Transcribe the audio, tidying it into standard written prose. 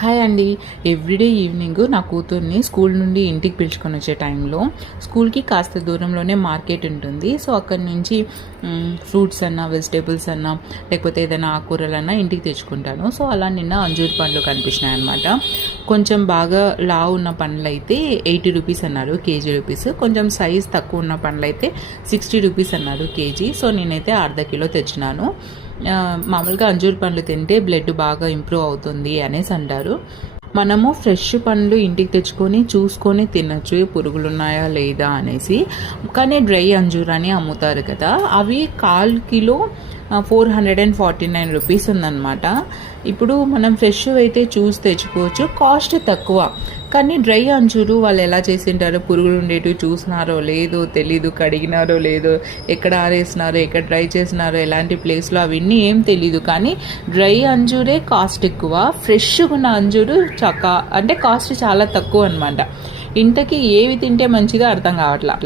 Hi అండి. Everyday evening నా కూతుర్ని స్కూల్ నుండి ఇంటికి పిలుచుకొని వచ్చే టైంలో స్కూల్కి కాస్త దూరంలోనే మార్కెట్ ఉంటుంది. సో అక్కడి నుంచి ఫ్రూట్స్ అన్నా, వెజిటేబుల్స్ అన్నా, లేకపోతే ఏదైనా ఆకుకూరలన్నా ఇంటికి తెచ్చుకుంటాను. సో అలా నిన్న అంజూరు పండ్లు కనిపించినాయి అనమాట. కొంచెం బాగా లావు ఉన్న పండ్లు అయితే 80 రూపీస్ అన్నారు, కేజీ రూపీస్. కొంచెం సైజ్ తక్కువ ఉన్న పండ్లు అయితే 60 రూపీస్ అన్నారు కేజీ. సో నేనైతే అర్ధ కిలో తెచ్చినాను. మామూలుగా అంజూరు పండ్లు తింటే బ్లడ్ బాగా ఇంప్రూవ్ అవుతుంది అనేసి అంటారు. మనము ఫ్రెష్ పండ్లు ఇంటికి తెచ్చుకొని చూసుకొని తినచ్చు, పురుగులు ఉన్నాయా లేదా అనేసి. కానీ డ్రై అంజూర్ అని అమ్ముతారు కదా, అవి 1/4 కిలో 449 రూపీస్ ఉందన్నమాట. ఇప్పుడు మనం ఫ్రెష్ అయితే చూసి తెచ్చుకోవచ్చు, కాస్ట్ తక్కువ. కానీ డ్రై అంజూరు వాళ్ళు ఎలా చేసింటారో, పురుగులు ఉండేటివి చూసినారో లేదో తెలీదు, కడిగినారో లేదో, ఎక్కడ ఆరేసినారో, ఎక్కడ డ్రై చేసినారో, ఎలాంటి ప్లేస్లో, అవన్నీ ఏం తెలీదు. కానీ డ్రై అంజూరే కాస్ట్ ఎక్కువ, ఫ్రెష్గా ఉన్న అంజూరు కాస్ట్ చాలా తక్కువ అనమాట. ఇంతకీ ఏవి తింటే మంచిదో అర్థం కావట్లా.